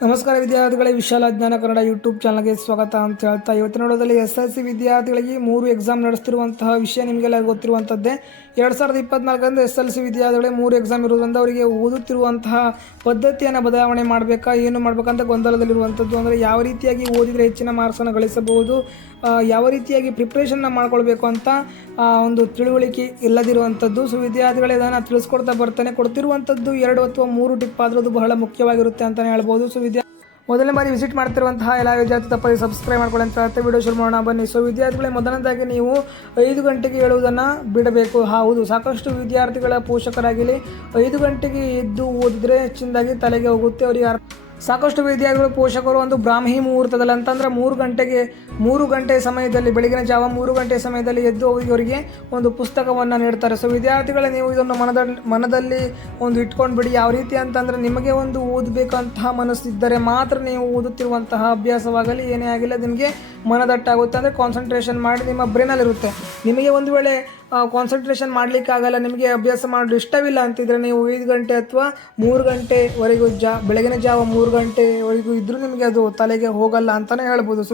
ನಮಸ್ಕಾರ ವಿದ್ಯಾರ್ಥಿಗಳೇ, ವಿಶಾಲ ಜ್ಞಾನ ಕನ್ನಡ ಯೂಟ್ಯೂಬ್ ಚಾನಲ್ಗೆ ಸ್ವಾಗತ ಅಂತ ಹೇಳ್ತಾ ಇವತ್ತಿನ ನೋಡೋದಲ್ಲಿ SSLC ವಿದ್ಯಾರ್ಥಿಗಳಿಗೆ 3 ಎಕ್ಸಾಮ್ ನಡೆಸ್ತಿರುವಂತಹ ವಿಷಯ ನಿಮಗೆಲ್ಲ ಗೊತ್ತಿರುವಂಥದ್ದೇ. 2024 SSLC ವಿದ್ಯಾರ್ಥಿಗಳಿಗೆ 3 ಎಕ್ಸಾಮ್ ಇರೋದ್ರಿಂದ ಅವರಿಗೆ ಓದುತ್ತಿರುವಂತಹ ಪದ್ಧತಿಯನ್ನು ಬದಲಾವಣೆ ಮಾಡಬೇಕಾ, ಏನು ಮಾಡಬೇಕಂತ ಗೊಂದಲದಲ್ಲಿರುವಂಥದ್ದು. ಅಂದರೆ ಯಾವ ರೀತಿಯಾಗಿ ಓದಿದರೆ ಹೆಚ್ಚಿನ ಮಾರ್ಕ್ಸನ್ನು ಗಳಿಸಬಹುದು, ಯಾವ ರೀತಿಯಾಗಿ ಪ್ರಿಪ್ರೇಷನ್ನ ಮಾಡ್ಕೊಳ್ಬೇಕು ಅಂತ ಒಂದು ತಿಳುವಳಿಕೆ ಇಲ್ಲದಿರುವಂಥದ್ದು. ಸೊ ವಿದ್ಯಾರ್ಥಿಗಳೇ ಇದನ್ನು ತಿಳಿಸ್ಕೊಡ್ತಾ ಬರ್ತಾನೆ. ಕೊಡ್ತಿರುವಂಥದ್ದು 2 ಅಥವಾ 3 ಟಿಪ್ ಆದರೂ ಅದು ಬಹಳ ಮುಖ್ಯವಾಗಿರುತ್ತೆ ಅಂತಲೇ ಹೇಳ್ಬೋದು. ಸೊ ಮೊದಲನೇ ಬಾರಿ ವಿಸಿಟ್ ಮಾಡ್ತಿರುವಂತಹ ಎಲ್ಲ ವಿದ್ಯಾರ್ಥಿ ತಪ್ಪದೆ ಸಬ್ಸ್ಕ್ರೈಬ್ ಮಾಡ್ಕೊಳ್ಳಿ ಅಂತ ಹೇಳ್ತಾ ವಿಡಿಯೋ ಶುರು ಮಾಡೋಣ ಬನ್ನಿ. ಸೊ ವಿದ್ಯಾರ್ಥಿಗಳೇ, ಮೊದಲನೇದಾಗಿ ನೀವು 5 ಗಂಟೆಗೆ ಹೇಳುವುದನ್ನು ಬಿಡಬೇಕು. ಹೌದು, ಸಾಕಷ್ಟು ವಿದ್ಯಾರ್ಥಿಗಳ ಪೋಷಕರಾಗಲಿ 5 ಗಂಟೆಗೆ ಎದ್ದು ಓದಿದ್ರೆ ಹೆಚ್ಚಿನದಾಗಿ ತಲೆಗೆ ಹೋಗುತ್ತೆ. ಅವರಿಗೆ ಸಾಕಷ್ಟು ವಿದ್ಯಾರ್ಥಿಗಳು ಪೋಷಕರು ಒಂದು ಬ್ರಾಹ್ಮಿ ಮುಹೂರ್ತದಲ್ಲಿ ಅಂತಂದರೆ 3 ಗಂಟೆ ಸಮಯದಲ್ಲಿ, ಬೆಳಗಿನ ಜಾವ 3 ಗಂಟೆ ಸಮಯದಲ್ಲಿ ಎದ್ದು ಅವರಿಗೆ ಒಂದು ಪುಸ್ತಕವನ್ನು ನೀಡ್ತಾರೆ. ಸೊ ವಿದ್ಯಾರ್ಥಿಗಳೇ, ನೀವು ಇದನ್ನು ಮನದಲ್ಲಿ ಒಂದು ಇಟ್ಕೊಂಡು ಬಿಡಿ. ಯಾವ ರೀತಿ ಅಂತಂದರೆ, ನಿಮಗೆ ಒಂದು ಓದಬೇಕಂತಹ ಮನಸ್ಸಿದ್ದರೆ ಮಾತ್ರ ನೀವು ಓದುತ್ತಿರುವಂತಹ ಅಭ್ಯಾಸವಾಗಲಿ ಏನೇ ಆಗಿಲ್ಲ ನಿಮಗೆ ಮನದಟ್ಟಾಗುತ್ತೆ. ಅಂದರೆ ಕಾನ್ಸಂಟ್ರೇಷನ್ ಮಾಡಿ ನಿಮ್ಮ ಬ್ರೈನಲ್ಲಿರುತ್ತೆ. ನಿಮಗೆ ಒಂದು ವೇಳೆ ಕಾನ್ಸಂಟ್ರೇಷನ್ ಮಾಡಲಿಕ್ಕಾಗಲ್ಲ, ನಿಮಗೆ ಅಭ್ಯಾಸ ಮಾಡಲು ಇಷ್ಟವಿಲ್ಲ ಅಂತಿದ್ರೆ ನೀವು 5 ಗಂಟೆ ಅಥವಾ 3 ಗಂಟೆವರೆಗೂ ಬೆಳಗಿನ ಜಾವ 3 ಗಂಟೆವರೆಗೂ ಇದ್ದರೂ ನಿಮಗೆ ಅದು ತಲೆಗೆ ಹೋಗಲ್ಲ ಅಂತಲೇ ಹೇಳ್ಬೋದು.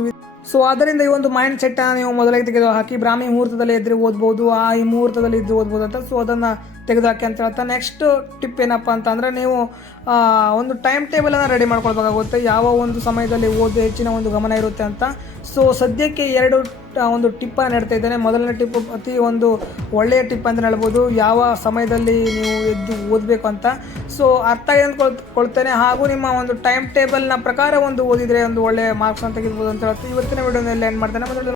ಸೊ ಆದ್ದರಿಂದ ಈ ಒಂದು ಮೈಂಡ್ ಸೆಟ್ಟನ್ನು ನೀವು ಮೊದಲಿಗೆ ತೆಗೆದು ಹಾಕಿ, ಬ್ರಾಹ್ಮಿ ಮುಹೂರ್ತದಲ್ಲಿ ಎದ್ದು ಓದ್ಬೋದು, ಈ ಮುಹೂರ್ತದಲ್ಲಿ ಇದ್ದು ಓದ್ಬೋದು ಅಂತ. ಸೊ ಅದನ್ನು ತೆಗೆದುಹಾಕಿ ಅಂತ ಹೇಳ್ತಾ, ನೆಕ್ಸ್ಟ್ ಟಿಪ್ ಏನಪ್ಪ ಅಂತಂದರೆ, ನೀವು ಒಂದು ಟೈಮ್ ಟೇಬಲನ್ನು ರೆಡಿ ಮಾಡ್ಕೊಳ್ಬೇಕಾಗುತ್ತೆ. ಯಾವ ಒಂದು ಸಮಯದಲ್ಲಿ ಓದಿ ಹೆಚ್ಚಿನ ಒಂದು ಗಮನ ಇರುತ್ತೆ ಅಂತ. ಸೊ ಸದ್ಯಕ್ಕೆ 2 ಒಂದು ಟಿಪ್ಪನ್ನು ನೀಡ್ತಾ ಇದ್ದೇನೆ. ಮೊದಲನೇ ಟಿಪ್ ಅತಿ ಒಂದು ಒಳ್ಳೆಯ ಟಿಪ್ ಅಂತ ಹೇಳ್ಬೋದು, ಯಾವ ಸಮಯದಲ್ಲಿ ನೀವು ಎದ್ದು ಓದಬೇಕು ಅಂತ. ಸೊ ಅರ್ಥ ಕೊಳ್ತೇನೆ, ಹಾಗೂ ನಿಮ್ಮ ಒಂದು ಟೈಮ್ ಟೇಬಲ್ನ ಪ್ರಕಾರ ಒಂದು ಓದಿದರೆ ಒಂದು ಒಳ್ಳೆಯ ಮಾರ್ಕ್ಸನ್ನು ತೆಗೆದುಬೋದು ಅಂತ ಹೇಳ್ತೀವಿ. ಇವತ್ತಿನ ವಿಡಿಯೋನಲ್ಲಿ ಎಂಡ್ ಮಾಡ್ತೇನೆ.